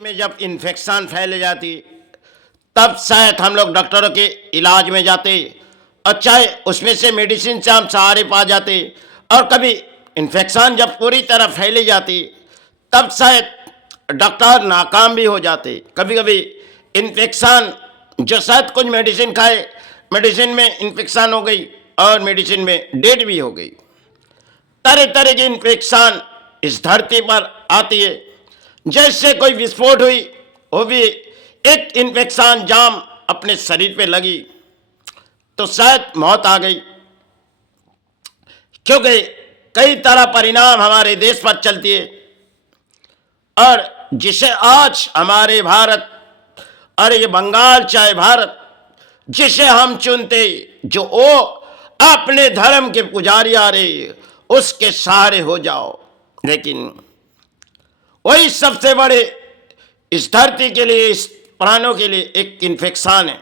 में जब इन्फेक्शन फैल जाती तब शायद हम लोग डॉक्टरों के इलाज में जाते और चाहे उसमें से मेडिसिन से हम सहारे पा जाते। और कभी इन्फेक्शन जब पूरी तरह फैली जाती तब शायद डॉक्टर नाकाम भी हो जाते। कभी कभी इन्फेक्शन जो शायद कुछ मेडिसिन खाए, मेडिसिन में इन्फेक्शन हो गई और मेडिसिन में डेड भी हो गई। तरह तरह की इन्फेक्शन इस धरती पर आती है। जैसे कोई विस्फोट हुई, वो भी एक इन्फेक्शन जाम अपने शरीर पे लगी तो शायद मौत आ गई। क्योंकि कई तरह परिणाम हमारे देश पर चलती है और जिसे आज हमारे भारत और ये बंगाल चाहे भारत जिसे हम चुनते, जो वो अपने धर्म के पुजारी आ रहे उसके सहारे हो जाओ। लेकिन वही सबसे बड़े इस धरती के लिए, इस प्राणों के लिए एक इन्फेक्शन है।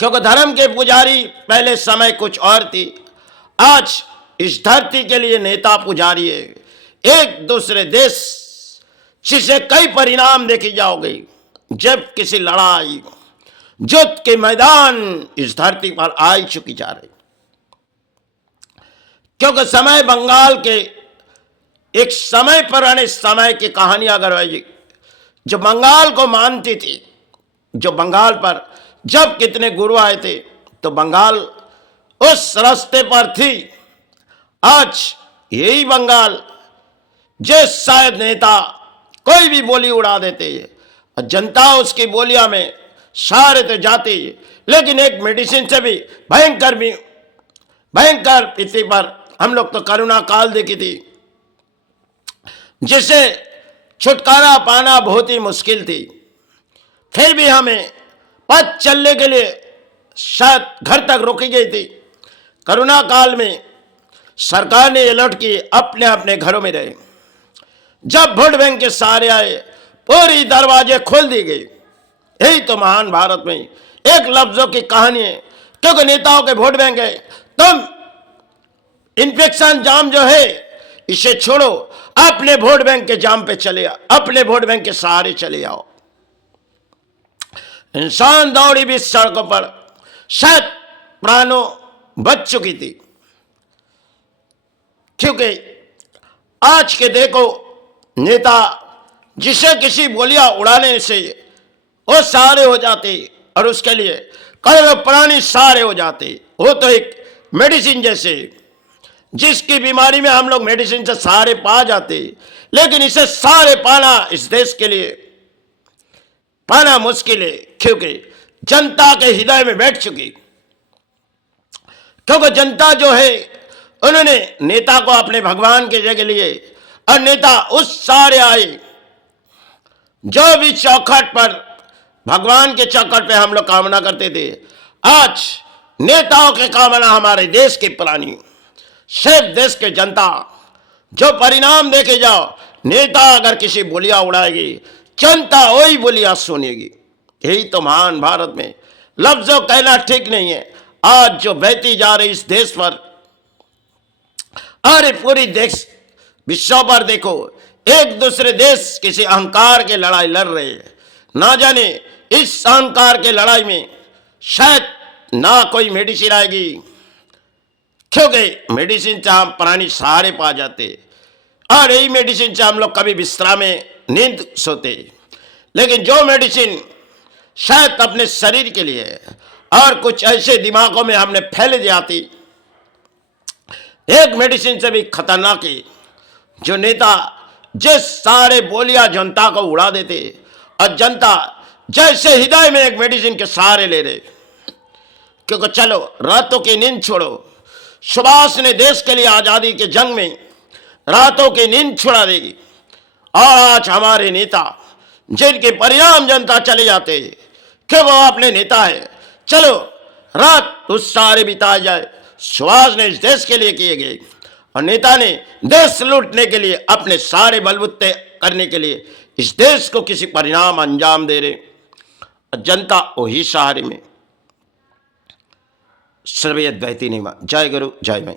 क्योंकि धर्म के पुजारी पहले समय कुछ और थी, आज इस धरती के लिए नेता पुजारी है। एक दूसरे देश जिसे कई परिणाम देखे जाओगे जब किसी लड़ाई युद्ध के मैदान इस धरती पर आ चुकी जा रही। क्योंकि समय बंगाल के एक समय पुराने समय की कहानी अगर है जो बंगाल को मानती थी, जो बंगाल पर जब कितने गुरु आए थे तो बंगाल उस रास्ते पर थी। आज यही बंगाल जो शायद नेता कोई भी बोली उड़ा देते और जनता उसकी बोलियां में सारे तो जाती, लेकिन एक मेडिसिन से भी भयंकर स्थिति पर हम लोग तो करुणा काल देखी थी, जिसे छुटकारा पाना बहुत ही मुश्किल थी। फिर भी हमें पथ चलने के लिए शायद घर तक रोकी गई थी। करुणा काल में सरकार ने अलर्ट की, अपने अपने घरों में रहे। जब वोट बैंक के सहारे आए पूरी दरवाजे खोल दी गई। यही तो महान भारत में एक लफ्जों की कहानी है। क्योंकि नेताओं के वोट बैंक है, तुम इन्फेक्शन जाम जो है इसे छोड़ो, अपने वोट बैंक के जाम पे चले आओ, अपने वोट बैंक के सहारे चले आओ। इंसान दौड़ी भी सड़कों पर, शायद प्राणों बच चुकी थी। क्योंकि आज के देखो नेता जिसे किसी बोलियां उड़ाने से वो सहारे हो जाते और उसके लिए कई प्राणी सहारे हो जाते। वो तो एक मेडिसिन जैसे, जिसकी बीमारी में हम लोग मेडिसिन से सहारे पा जाते, लेकिन इसे सहारे पाना इस देश के लिए पाना मुश्किल है। क्योंकि जनता के हृदय में बैठ चुकी। क्योंकि जनता जो है उन्होंने नेता को अपने भगवान के जगह लिए और नेता उस सहारे आए जो भी चौखट पर, भगवान के चौखट पे हम लोग कामना करते थे। आज नेताओं के कामना हमारे देश की पुरानी, सिर्फ देश के जनता जो परिणाम देखे जाओ, नेता अगर किसी बोलियां उड़ाएगी जनता वही बोलियां सुनेगी। यही तो महान भारत में लफ्जों कहना ठीक नहीं है। आज जो बहती जा रही इस देश पर, अरे पूरी देश विश्व पर देखो, एक दूसरे देश किसी अहंकार के लड़ाई लड़ रहे हैं। ना जाने इस अहंकार के लड़ाई में शायद ना कोई मेडिसिन आएगी। क्योंकि मेडिसिन से हम प्राणी सहारे पा जाते और यही मेडिसिन से हम लोग कभी बिस्तरा में नींद सोते। लेकिन जो मेडिसिन शायद अपने शरीर के लिए और कुछ ऐसे दिमागों में हमने फैल दिया थी, एक मेडिसिन से भी खतरनाक है जो नेता जिस सारे बोलियां जनता को उड़ा देते और जनता जैसे हृदय में एक मेडिसिन के सहारे ले रहे। क्योंकि चलो रातों की नींद छोड़ो, सुभाष ने देश के लिए आजादी के जंग में रातों की नींद छुड़ा देगी। और आज हमारे नेता जिनके परिणाम जनता चले जाते कि वो अपने नेता है, चलो रात उस सारे बिताए जाए। सुभाष ने इस देश के लिए किए गए और नेता ने देश लूटने के लिए, अपने सारे बलबूते करने के लिए इस देश को किसी परिणाम अंजाम दे रहे। जनता वही सहारे में। सर्वे अद्वैती निमा। जय गुरु जय मई।